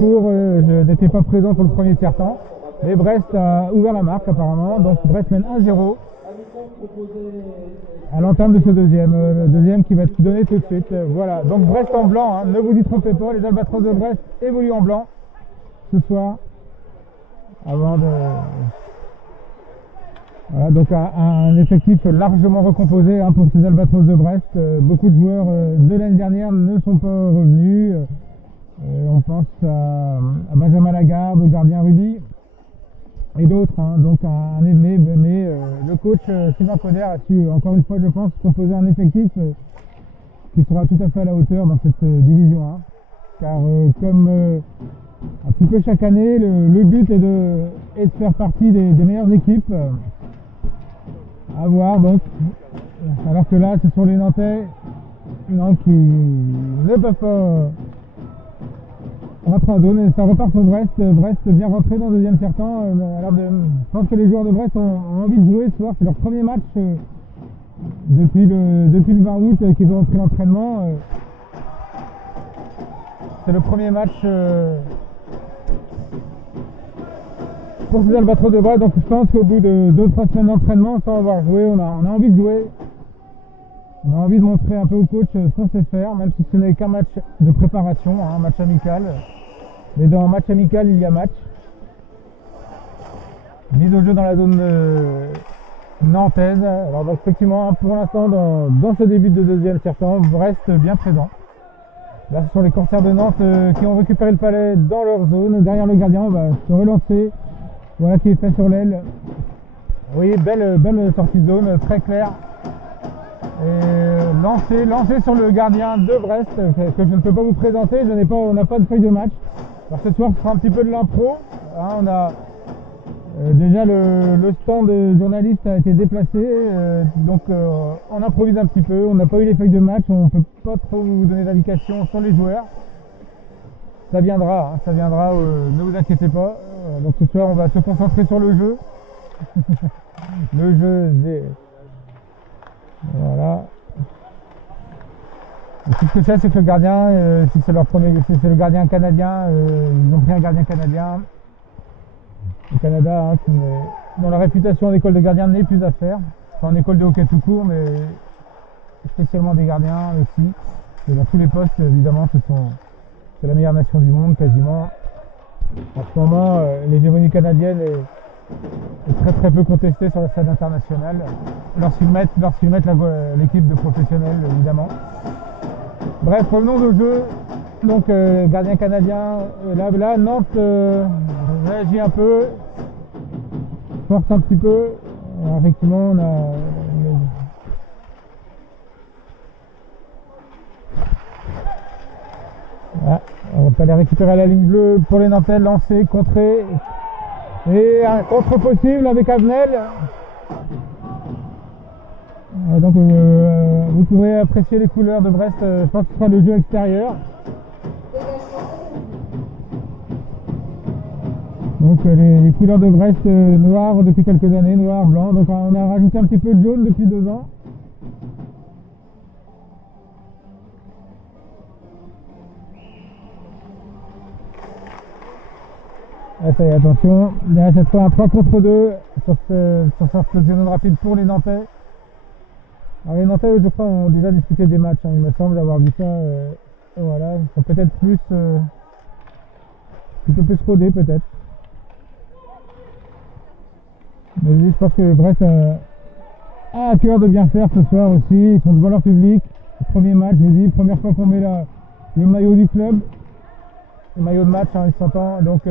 court, je n'étais pas présent pour le premier tiers-temps. Mais Brest a ouvert la marque apparemment, donc Brest mène 1-0 à l'entame de ce deuxième. Le deuxième qui va être donné tout de suite. Voilà, donc Brest en blanc, hein, ne vous y trompez pas, les Albatros de Brest évoluent en blanc ce soir. Avant de... Voilà, donc un effectif largement recomposé hein, pour ces Albatros de Brest. Beaucoup de joueurs de l'année dernière ne sont pas revenus. On pense à Benjamin Lagarde, au gardien Ruby et d'autres. Hein, donc mais le coach Sylvain Coder a su, encore une fois je pense, composer un effectif qui sera tout à fait à la hauteur dans cette division 1. Car comme un petit peu chaque année, le but est de faire partie des meilleures équipes. À voir donc, alors que là ce sont les Nantais qui ne peuvent pas rentrer en zone et ça repart pour Brest. Brest bien rentré dans le deuxième tiers-temps. Je pense que les joueurs de Brest ont envie de jouer ce soir, c'est leur premier match depuis le 20 août qu'ils ont repris l'entraînement. C'est le premier match pour ces Albatros de Brest, donc je pense qu'au bout de 2-3 semaines d'entraînement, sans avoir joué, on a envie de jouer. On a envie de montrer un peu au coach ce qu'on sait faire, même si ce n'est qu'un match de préparation, un match amical. Mais dans un match amical, il y a match. Mise au jeu dans la zone nantaise. Alors donc, effectivement, pour l'instant, dans ce début de deuxième tiers-temps, Brest bien présent. Là, ce sont les Corsaires de Nantes qui ont récupéré le palais dans leur zone. Derrière le gardien, on va se relancer. Voilà qui est fait sur l'aile. Oui, belle sortie de zone, très claire. Et lancé sur le gardien de Brest, que je ne peux pas vous présenter, on n'a pas de feuille de match. Alors ce soir, ce sera un petit peu de l'impro. Hein, on a déjà le stand de journaliste a été déplacé, donc on improvise un petit peu. On n'a pas eu les feuilles de match, on ne peut pas trop vous donner d'indications sur les joueurs. Ça viendra, ne vous inquiétez pas. Donc ce soir, on va se concentrer sur le jeu. Le jeu des... Voilà. Et tout ce que je sais, c'est que le gardien, si c'est le gardien canadien, ils ont pris un gardien canadien. Le Canada, hein, dont la réputation en école de gardien n'est plus à faire. Enfin, en école de hockey tout court, mais spécialement des gardiens aussi. Et dans tous les postes, évidemment, c'est la meilleure nation du monde, quasiment. En ce moment, l'hégémonie canadienne est très peu contestée sur la scène internationale. Lorsqu'ils mettent l'équipe de professionnels, évidemment. Bref, revenons au jeu. Donc, gardien canadien, là Nantes réagit un peu, force un petit peu. Alors, effectivement, on a... Voilà. On va aller récupérer la ligne bleue pour les Nantais, lancer, contrer. Et un contre possible avec Avenel. Donc vous pourrez apprécier les couleurs de Brest, je pense que ce sera le jeu extérieur. Donc les couleurs de Brest noires depuis quelques années, noir, blanc. Donc on a rajouté un petit peu de jaune depuis 2 ans. Ah, ça y est, attention, il y a cette fois un 3 contre 2 sur cette zone rapide pour les Nantais. Alors les Nantais, je crois, ont déjà disputé des matchs, hein, il me semble avoir vu ça. Voilà, ils sont peut-être plutôt plus rodés peut-être. Mais je pense que Brest a à cœur de bien faire ce soir aussi. Ils sont devant leur public. Le premier match, j'ai dit, première fois qu'on met le maillot du club. Le maillot de match, hein, il s'entend. Donc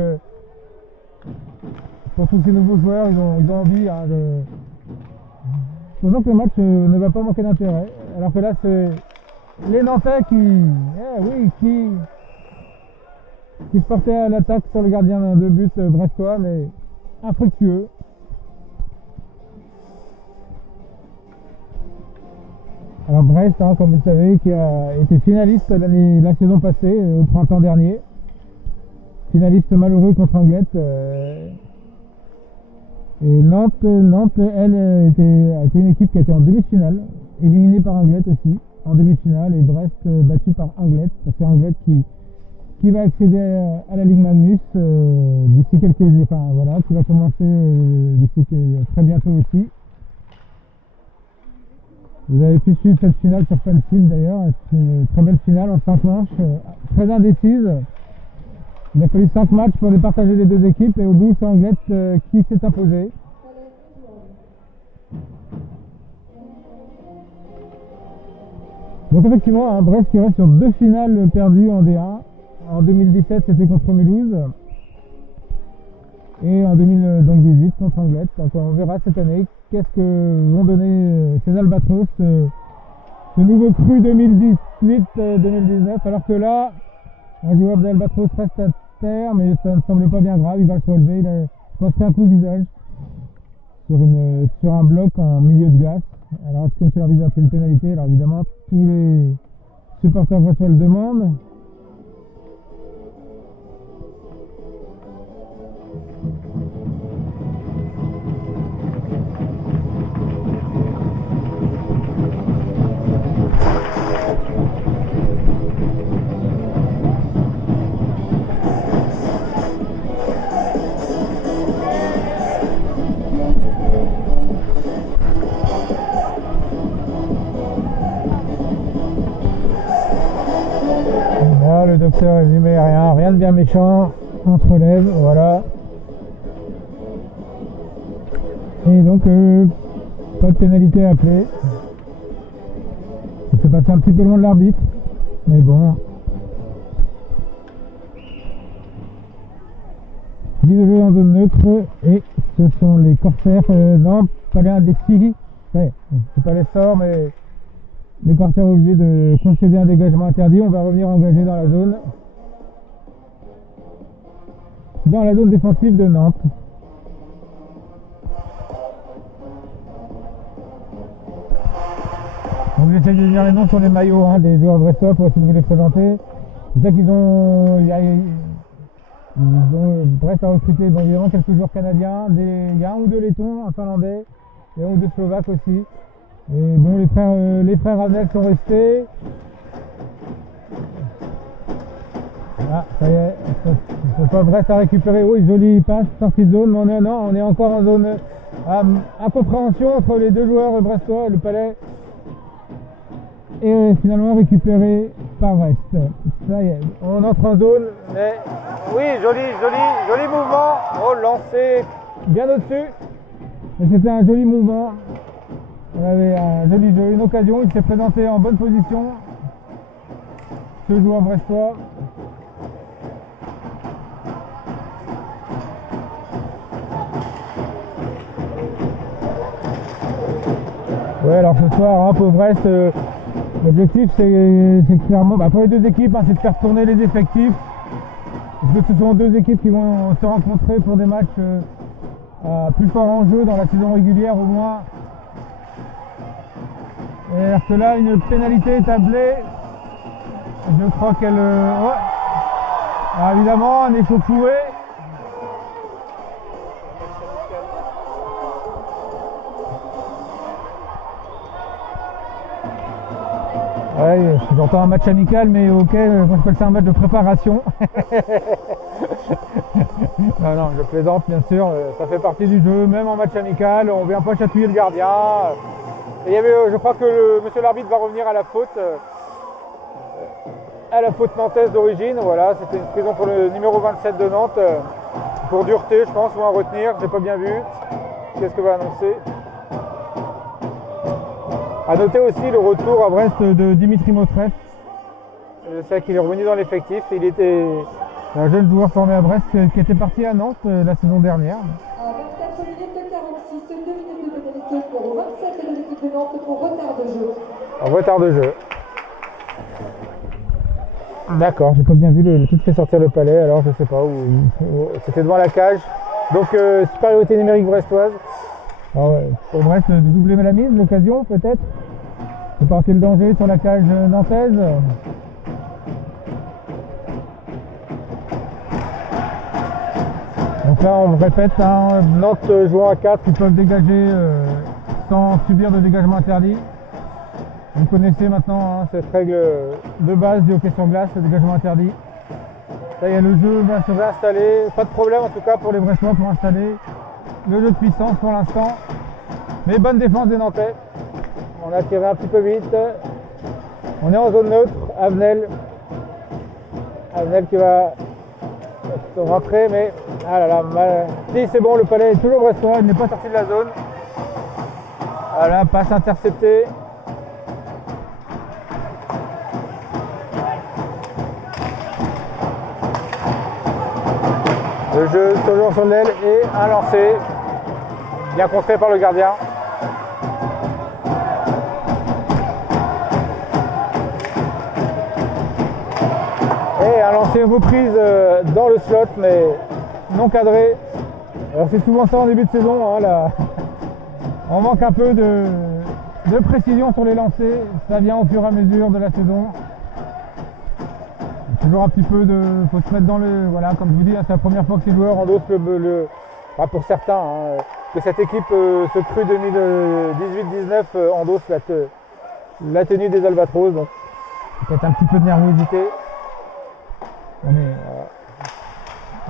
pour tous ces nouveaux joueurs, ils ont envie de... Je pense que le match ne va pas manquer d'intérêt. Alors que là, c'est les Nantais qui se portaient à l'attaque sur le gardien de but brestois, mais infructueux. Alors Brest, hein, comme vous le savez, qui a été finaliste la saison passée, au printemps dernier. Finaliste malheureux contre Anglette. Et Nantes, elle, a été une équipe qui a été en demi-finale, éliminée par Anglette aussi, en demi-finale, et Brest battu par Anglette. C'est Anglette qui qui va accéder à la Ligue Magnus d'ici quelques jours, enfin voilà, qui va commencer d'ici très bientôt aussi. Vous avez pu suivre cette finale sur Fanfield d'ailleurs, c'est une très belle finale en 5 manches, très indécise. Il a fallu 5 matchs pour départager les deux équipes et au bout c'est Anglette qui s'est imposé. Donc effectivement, hein, Brest qui reste sur 2 finales perdues en D1. En 2017 c'était contre Mulhouse et en 2018 contre Anglette. Donc on verra cette année qu'est-ce que vont donner ces Albatros, ce nouveau cru 2018-2019, alors que là, un joueur d'Albatros reste à terre, mais ça ne semblait pas bien grave, il va se relever, il a construit un coup de visage sur un bloc en milieu de glace. Alors est-ce que M. l'arbitre a fait une pénalité? Alors évidemment, tous les supporters brestois le demandent. Le docteur est venu, mais rien de bien méchant, on se relève, voilà. Et donc, pas de pénalité à appeler. Ça s'est passé un petit peu loin de l'arbitre, mais bon. 10 de jeu en zone neutre, et ce sont les Corsaires, non, pas les indexis, ouais, c'est pas les sorts, mais les Corsaires obligés de concéder un dégagement interdit. On va revenir engager dans la zone défensive de Nantes. Donc j'essaie de lire les noms sur les maillots des joueurs brestois pour essayer de vous les présenter. Je sais qu'ils ont, Brest a recruté évidemment quelques joueurs canadiens, il y a un ou deux lettons, un finlandais et un ou deux slovaques aussi. Et bon, les frères Ravel sont restés. Ah, ça y est, Brest a récupéré. Oui, jolie passe, sortie de zone, mais on est encore en zone incompréhension entre les deux joueurs brestois et le Palais. Et finalement récupéré par Brest. Ça y est, on entre en zone, mais oui, joli mouvement. Oh, lancé bien au-dessus. Mais c'était un joli mouvement. On avait un joli jeu, une occasion, il s'est présenté en bonne position, ce joueur brestois. Ouais, alors ce soir, pour Brest, l'objectif c'est clairement, pour les deux équipes, c'est de faire tourner les effectifs. Parce que ce sont deux équipes qui vont se rencontrer pour des matchs plus forts en jeu dans la saison régulière au moins. Et alors que là, une pénalité est tablée. Je crois qu'elle... ouais. Alors évidemment, un échauffouré. Ouais, j'entends un match amical, mais ok, moi j'appelle ça un match de préparation. Non, je plaisante bien sûr, ça fait partie du jeu, même en match amical, on vient pas chatouiller le gardien. Et il y avait, je crois que monsieur l'arbitre va revenir à la faute nantaise d'origine. Voilà, c'était une prison pour le numéro 27 de Nantes, pour dureté je pense, ou un retenir, j'ai pas bien vu. Qu'est-ce que va annoncer? A noter aussi le retour à Brest de Dimitri Motreff. Je sais qu'il est revenu dans l'effectif, il était un jeune joueur formé à Brest qui était parti à Nantes la saison dernière. À 24 minutes 46, 2 minutes de pénalité pour 27 de l'équipe de Nantes pour retard de jeu. En retard de jeu. D'accord, j'ai pas bien vu le truc fait sortir le Palais, alors je sais pas où c'était devant la cage. Donc supériorité numérique brestoise. Alors, pour Brest de doubler la mise, l'occasion peut-être de porter le danger sur la cage nantaise. Donc là on répète, Nantes jouant à 4, ils peuvent dégager sans subir de dégagement interdit. Vous connaissez maintenant cette règle de base du hockey sur glace, le dégagement interdit. Ça y est, le jeu va se réinstaller. Pas de problème en tout cas pour les Brestois pour installer le jeu de puissance pour l'instant. Mais bonne défense des Nantais. On a tiré un petit peu vite. On est en zone neutre. Avenel qui va rentrer, mais ah là là, si c'est bon, le Palais est toujours brestois, il n'est pas sorti de la zone. Voilà, passe interceptée. Le jeu toujours sur l'aile et un lancer. Bien contré par le gardien. Et un lancer reprise dans le slot, mais non cadré. Alors c'est souvent ça en début de saison, hein, là. On manque un peu de précision sur les lancers. Ça vient au fur et à mesure de la saison. Toujours un petit peu de... faut se mettre dans le... Voilà, comme je vous dis, hein, c'est la première fois que ces joueurs endossent enfin, pour certains, hein, que cette équipe, ce cru 2018-19, endosse la tenue des Albatros. Donc peut-être un petit peu de nervosité.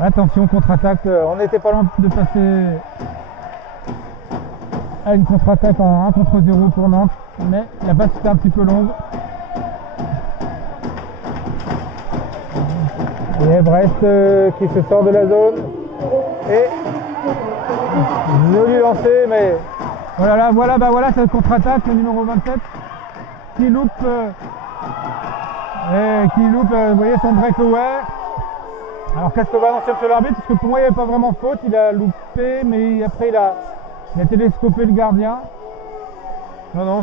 Attention, contre-attaque. On n'était pas loin de passer à une contre-attaque en 1 contre 0 pour Nantes, mais la passe était un petit peu longue. Et Brest qui se sort de la zone. Et joli lancé, mais voilà, voilà cette contre-attaque, le numéro 27 qui loupe, vous voyez son breakaway. Alors qu'est-ce que va annoncer monsieur l'arbitre? Parce que pour moi il n'y avait pas vraiment faute, il a loupé, mais après il a télescopé le gardien. Non,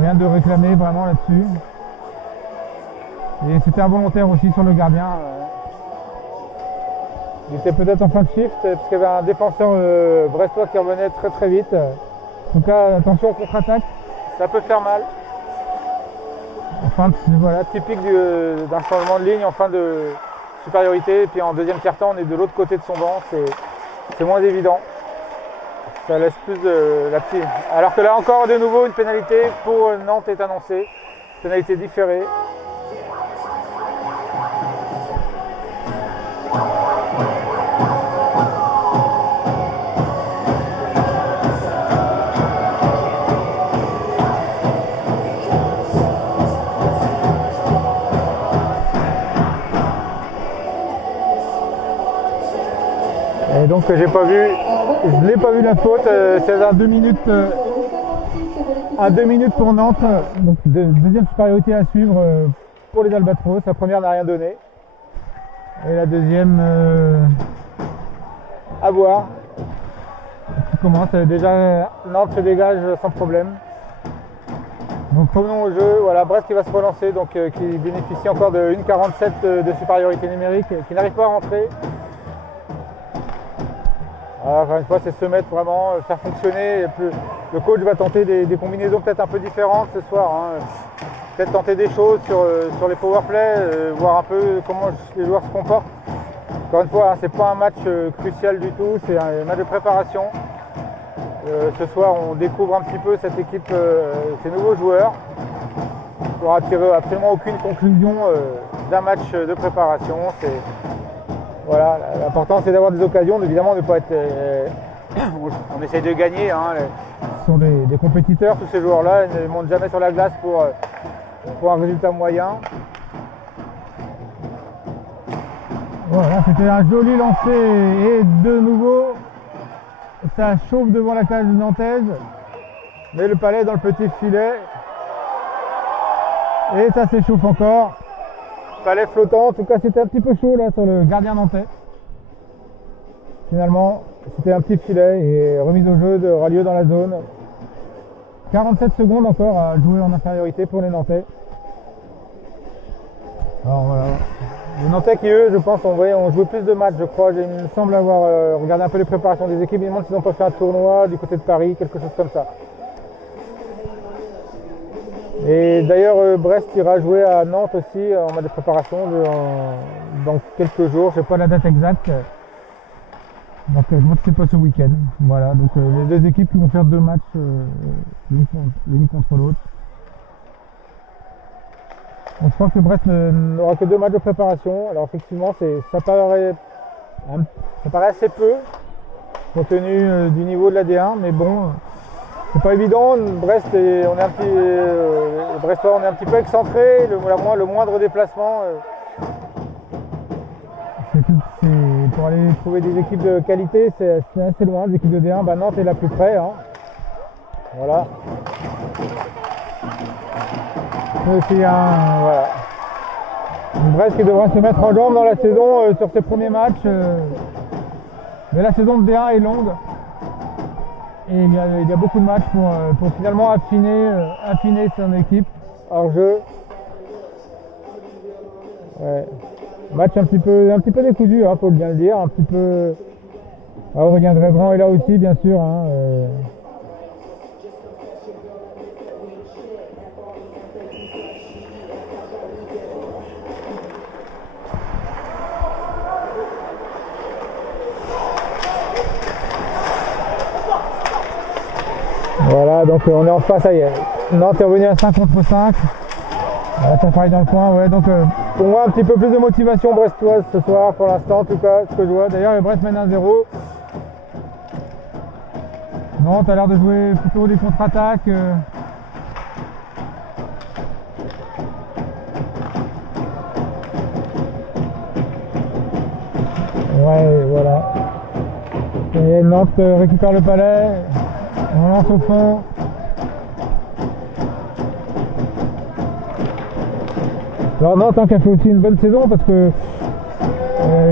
rien de réclamer vraiment là-dessus. Et c'était involontaire aussi sur le gardien. Il était peut-être en fin de shift, parce qu'il y avait un défenseur brestois qui revenait très très vite. En tout cas, attention au contre-attaque, ça peut faire mal. Enfin, voilà, typique d'un changement de ligne en fin de supériorité. Et puis en deuxième quart-temps, on est de l'autre côté de son banc, c'est moins évident. Ça laisse plus de la petite. Alors que là encore, de nouveau, une pénalité pour Nantes est annoncée. Pénalité différée. Et donc je l'ai pas vu la faute, c'est à 2 minutes, pour Nantes, donc deuxième supériorité à suivre pour les Albatros. La première n'a rien donné et la deuxième à voir. Qui commence déjà, Nantes se dégage sans problème. Donc revenons au jeu, voilà Brest qui va se relancer, donc qui bénéficie encore de 1,47 de supériorité numérique, qui n'arrive pas à rentrer. Alors, encore une fois, c'est se mettre vraiment, faire fonctionner. Le coach va tenter des combinaisons peut-être un peu différentes ce soir. Hein. Peut-être tenter des choses sur les powerplay, voir un peu comment les joueurs se comportent. Encore une fois, hein, c'est pas un match crucial du tout, c'est un match de préparation. Ce soir, on découvre un petit peu cette équipe, ces nouveaux joueurs. Il ne faudra tirer absolument aucune conclusion d'un match de préparation. Voilà, l'important c'est d'avoir des occasions, évidemment de ne pas être... on essaye de gagner, hein, ce sont des compétiteurs, tous ces joueurs-là, ils ne montent jamais sur la glace pour un résultat moyen. Voilà, c'était un joli lancer et de nouveau, ça chauffe devant la cage nantaise, mais le Palais dans le petit filet, et ça s'échauffe encore. Palais flottant, en tout cas c'était un petit peu chaud là sur le gardien nantais. Finalement, c'était un petit filet et remise au jeu aura lieu dans la zone. 47 secondes encore à jouer en infériorité pour les Nantais. Alors voilà. Les Nantais qui eux, je pense, ont joué plus de matchs, je crois. Il me semble avoir regardé un peu les préparations des équipes. Ils me demandent s'ils n'ont pas fait un tournoi du côté de Paris, quelque chose comme ça. Et d'ailleurs, Brest ira jouer à Nantes aussi en mode de préparation dans quelques jours. Je n'ai pas la date exacte. Donc je vois que c'est pas ce week-end. Voilà, donc les deux équipes qui vont faire 2 matchs l'une contre l'autre. Donc je crois que Brest n'aura que 2 matchs de préparation. Alors effectivement, ça paraît assez peu compte tenu du niveau de la D1, mais bon, c'est pas évident. Brest, on est un petit peu excentré. Le moindre déplacement, pour aller trouver des équipes de qualité, c'est assez loin. Les équipes de D1, Nantes est la plus près. Hein. Voilà. Voilà. Brest qui devra se mettre en jambe dans la saison sur ses premiers matchs. Mais la saison de D1 est longue. Et il y a beaucoup de matchs pour finalement affiner son équipe hors jeu. Ouais. Match un petit peu décousu, hein, faut bien le dire. Un petit peu. Aurélien Drébrand est là aussi, bien sûr. Hein, Voilà, donc on est en face, ça y est. Nantes est revenu à 5 contre 5. Ça pareil dans le coin, ouais. Donc pour moi, un petit peu plus de motivation brestoise ce soir, pour l'instant, en tout cas, ce que je vois. D'ailleurs, le Brest mène 1-0. Nantes a l'air de jouer plutôt des contre-attaques. Ouais, voilà. Et Nantes récupère le palais. On lance au fond. Alors Nantes qui a fait aussi une bonne saison parce que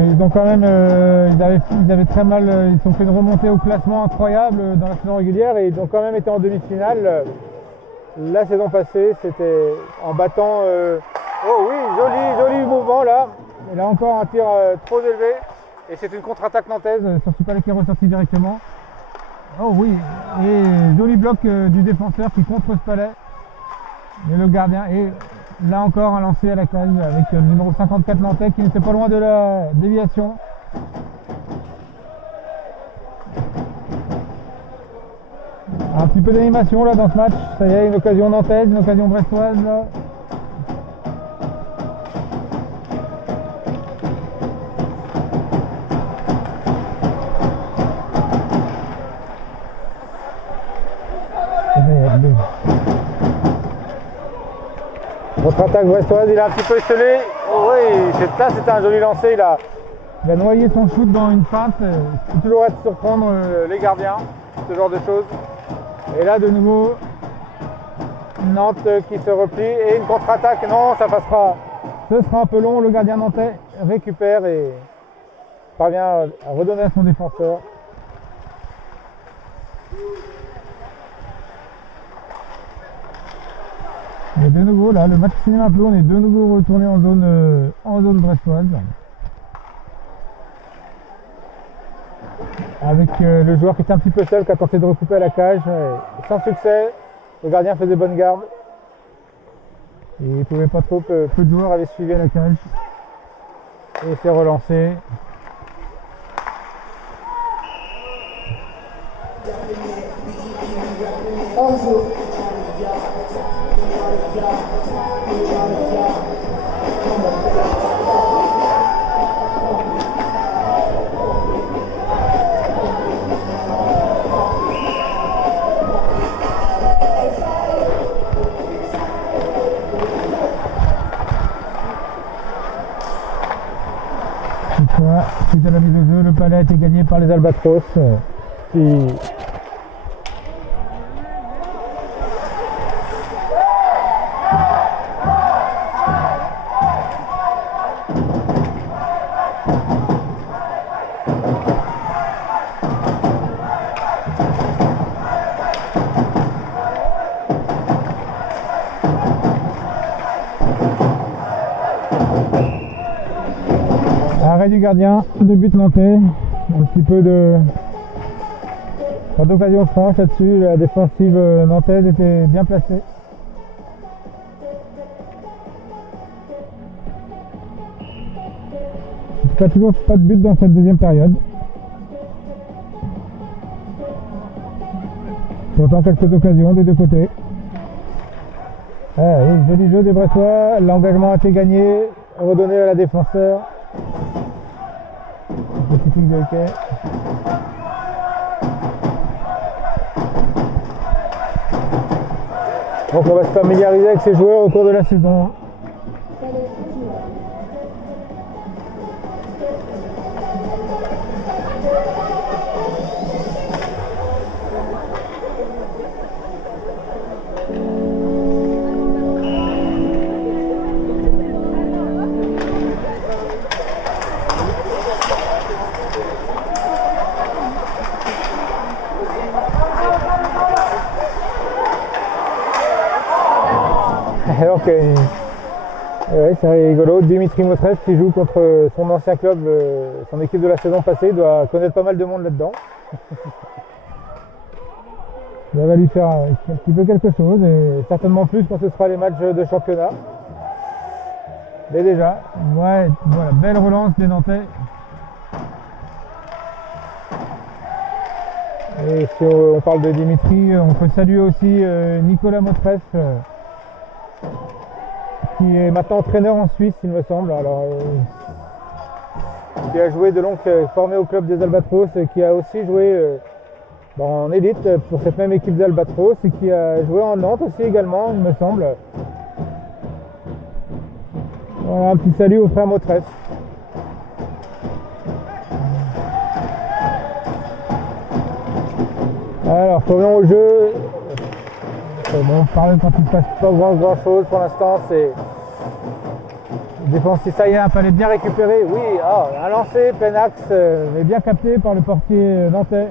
ils ont quand même ils avaient très mal, ils ont fait une remontée au classement incroyable dans la saison régulière et ils ont quand même été en demi-finale la saison passée. C'était en battant oh oui, joli mouvement là. Et là encore un tir trop élevé et c'est une contre-attaque nantaise sur ce palais qui est ressorti directement. Oh oui, et joli bloc du défenseur qui contre ce palais. Et le gardien, et là encore un lancer à la cage avec le numéro 54 nantais qui n'était pas loin de la déviation. Un petit peu d'animation là dans ce match, ça y est, une occasion nantaise, une occasion brestoise là. Contre-attaque brestoise, il a un petit peu scellé. Oh oui, là c'était un joli lancer. Il a noyé son shoot dans une feinte. Il faut toujours être surprendre les gardiens, ce genre de choses. Et là de nouveau, Nantes qui se replie et une contre-attaque. Non, ça passera. Ce sera un peu long. Le gardien nantais récupère et parvient à redonner à son défenseur. Et de nouveau là, le match finit un peu, on est de nouveau retourné en zone brestoise. Avec le joueur qui était un petit peu seul, qui a tenté de recouper à la cage, sans succès. Le gardien faisait bonne garde. Et il ne pouvait pas trop, peu de joueurs avaient suivi à la cage. Et c'est relancé. Suite à la mise au jeu, le palais a été gagné par les Albatros qui arrêt du gardien, 2 buts nantais, un petit peu de pas d'occasion franche là-dessus, la défensive nantaise était bien placée. Toujours pas de but dans cette deuxième période. Pourtant quelques occasions des deux côtés. Ah oui, joli jeu des Brestois, l'engagement a été gagné, redonné à la défenseur. Petit kick de hockey. Donc on va se familiariser avec ces joueurs au cours de la saison. Alors que ouais, c'est rigolo, Dimitri Motrev qui joue contre son ancien club, son équipe de la saison passée, il doit connaître pas mal de monde là-dedans. Ça va lui faire un petit peu quelque chose, et certainement plus quand ce sera les matchs de championnat. Mais déjà, ouais, voilà, belle relance des Nantais. Et si on parle de Dimitri, on peut saluer aussi Nicolas Motrev, qui est maintenant entraîneur en Suisse, il me semble. Alors, qui a joué de longue, formé au club des Albatros, qui a aussi joué en élite pour cette même équipe d'Albatros, et qui a joué en Nantes aussi également, il me semble. Voilà, un petit salut au frère Motrev. Alors, revenons au jeu. Bon, quand il ne se passe pas grand chose pour l'instant, c'est défensif, ça y est, un palais bien récupéré. Oui, un lancé, plein axe, mais bien capté par le portier nantais.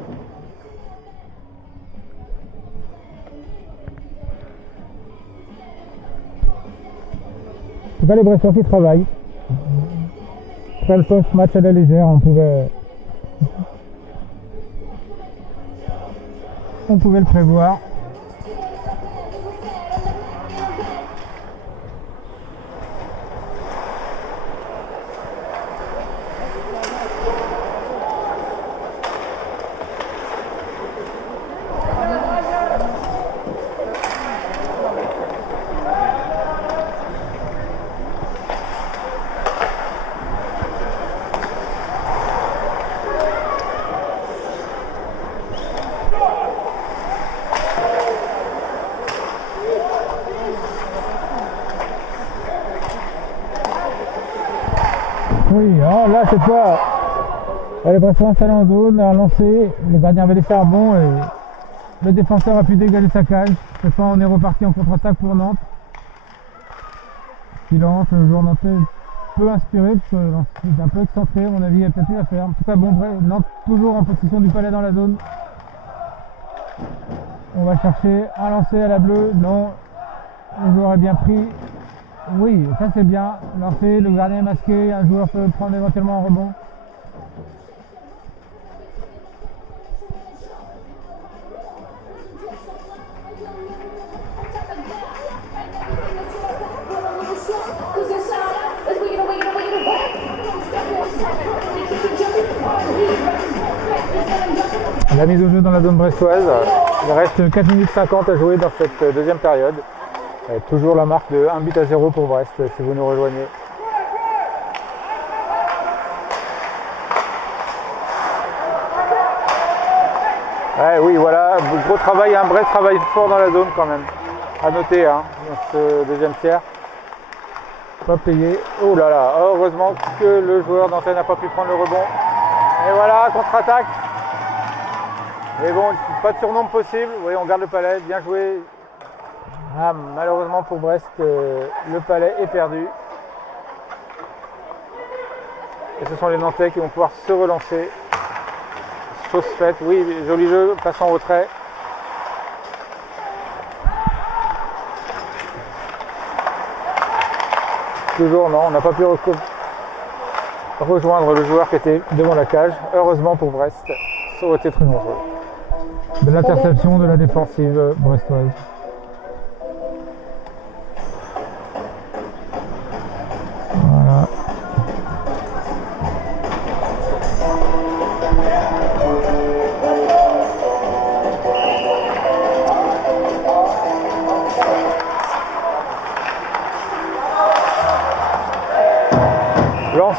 En tout cas, les Brestois qui travaillent. Après le post match à la légère, on pouvait le prévoir. Oui, alors là cette fois, elle est presque installée en zone, a lancé, le gardien avait laissé un rebond et le défenseur a pu dégager sa cage. Cette fois on est reparti en contre-attaque pour Nantes. Silence, le joueur nantais peu inspiré, parce qu'il est un peu excentré, à mon avis il y a peut-être eu à faire. En tout cas bon, bref, Nantes toujours en position du palais dans la zone. On va chercher un lancer à la bleue, non, le joueur est bien pris. Oui, ça c'est bien, lancé, le gardien est masqué, un joueur peut prendre éventuellement un rebond. La mise au jeu dans la zone brestoise, il reste 4 minutes 50 à jouer dans cette deuxième période. Toujours la marque de 1-0 pour Brest, si vous nous rejoignez. Ouais, oui, voilà, gros travail, Brest travaille fort dans la zone quand même. À noter, dans ce deuxième tiers. Pas payé. Oh là là, heureusement que le joueur nantais n'a pas pu prendre le rebond. Et voilà, contre-attaque. Mais bon, pas de surnombre possible. Oui, on garde le palais, bien joué. Malheureusement pour Brest, le palais est perdu. Et ce sont les Nantais qui vont pouvoir se relancer. Chose faite, oui, joli jeu, passant au retrait. Toujours non, on n'a pas pu rejoindre le joueur qui était devant la cage. Heureusement pour Brest, ça aurait été très dangereux. De l'interception de la défensive brestoise. Voilà.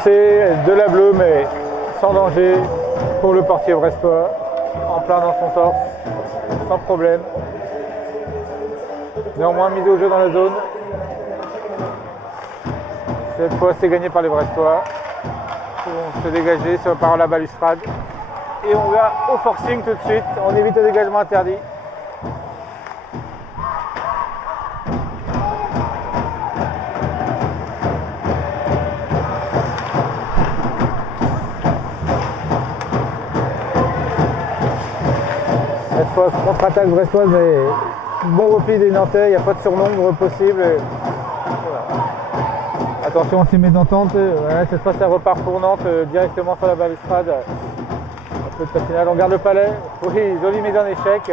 lancé de la bleue, mais sans danger pour le portier brestois, en plein dans son torse, sans problème. Néanmoins, mise au jeu dans la zone. Cette fois, c'est gagné par les Brestois. Ils vont se dégager par la balustrade. Et on va au forcing tout de suite. On évite le dégagement interdit. Cette fois, contre-attaque brestoise, mais bon repli des Nantais, il n'y a pas de surnombre possible. Voilà. Attention, on s'y met d'entente. Voilà, cette fois, ça repart pour Nantes directement sur la balustrade. Un peu de patinage, on garde le palais. Oui, jolie mise en échec.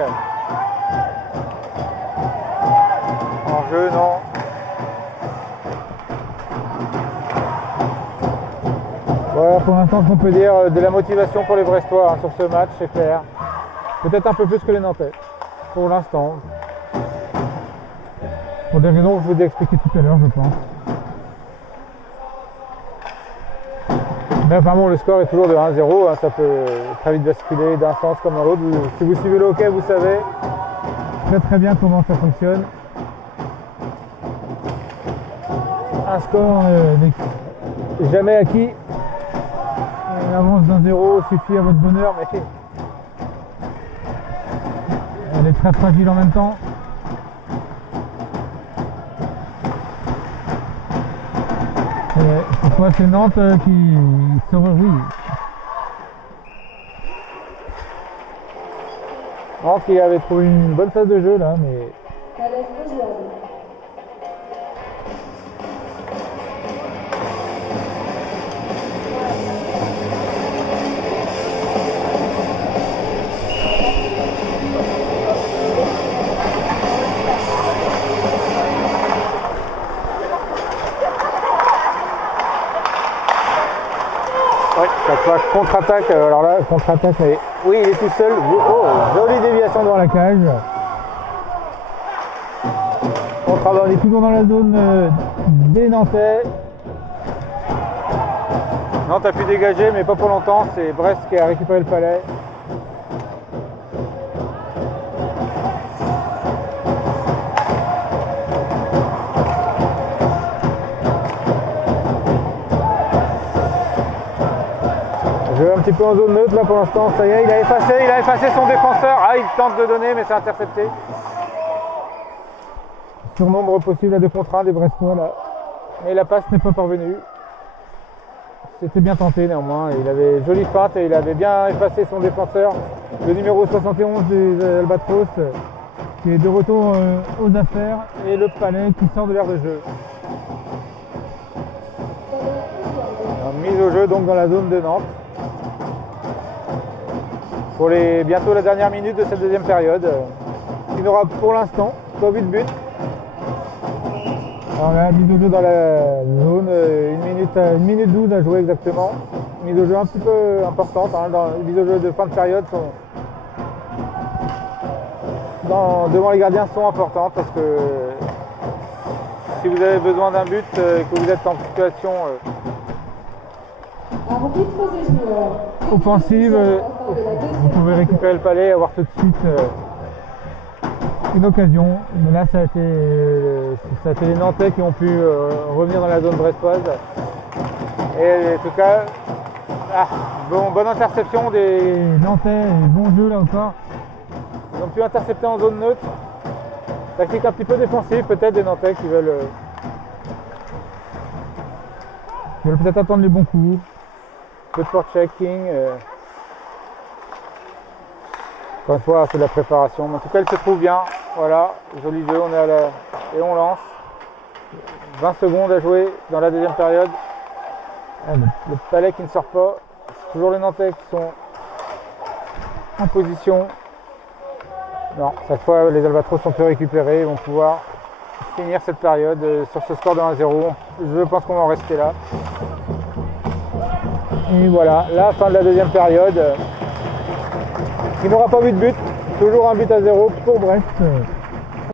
En jeu, non. Voilà pour l'instant ce qu'on peut dire de la motivation pour les Brestois hein, sur ce match, c'est clair. Peut-être un peu plus que les Nantais, pour l'instant. Pour des raisons que je vous ai expliquées tout à l'heure, je pense. Mais enfin bon, le score est toujours de 1-0, hein, ça peut très vite basculer d'un sens comme dans l'autre. Si vous suivez le hockey, vous savez très bien comment ça fonctionne. Un score n'est jamais acquis. Une avance d'1-0 suffit à votre bonheur, mais elle est très fragile en même temps. Cette fois, c'est Nantes qui se réjouit. Nantes qui avait trouvé une bonne phase de jeu là, mais. Oui, cette fois contre-attaque, alors là, contre-attaque, mais oui, il est tout seul. Oh, jolie déviation devant la cage. On est toujours dans la zone des Nantais. Nantes a pu dégager, mais pas pour longtemps. C'est Brest qui a récupéré le palais. Un petit peu en zone neutre là pour l'instant, ça y est, il a effacé son défenseur. Ah, il tente de donner mais c'est intercepté. Surnombre possible à 2 contre 1 des Brestois là. Mais la passe n'est pas parvenue. C'était bien tenté néanmoins. Il avait jolie feinte et il avait bien effacé son défenseur. Le numéro 71 des Albatros qui est de retour aux affaires et le palais qui sort de l'aire de jeu. Alors, mise au jeu donc dans la zone de Nantes. Pour bientôt la dernière minute de cette deuxième période, qui n'aura pour l'instant qu'au 8 buts. Alors là, mise au jeu dans la zone, 1 minute 12 à jouer exactement. Mise au jeu un petit peu importante, hein, dans les mises au jeu de fin de période devant les gardiens sont importantes parce que si vous avez besoin d'un but et que vous êtes en situation offensive, vous pouvez récupérer le palais et avoir tout de suite une occasion. Mais là, ça a été les Nantais qui ont pu revenir dans la zone brestoise. Et en tout cas, bonne interception des Nantais et bon jeu là encore. Ils ont pu intercepter en zone neutre. Tactique un petit peu défensive peut-être des Nantais qui veulent peut-être attendre les bons coups. Un peu de forechecking. Encore une fois, c'est de la préparation. Mais en tout cas, elle se trouve bien. Voilà, joli jeu. On est et on lance. 20 secondes à jouer dans la deuxième période. Le palais qui ne sort pas. C'est toujours les Nantais qui sont en position. Non, cette fois, les Albatros sont peu récupérés. Ils vont pouvoir finir cette période sur ce score de 1-0. Je pense qu'on va en rester là. Et voilà, la fin de la deuxième période. Il n'aura pas vu de but, toujours 1 but à 0 pour Brest.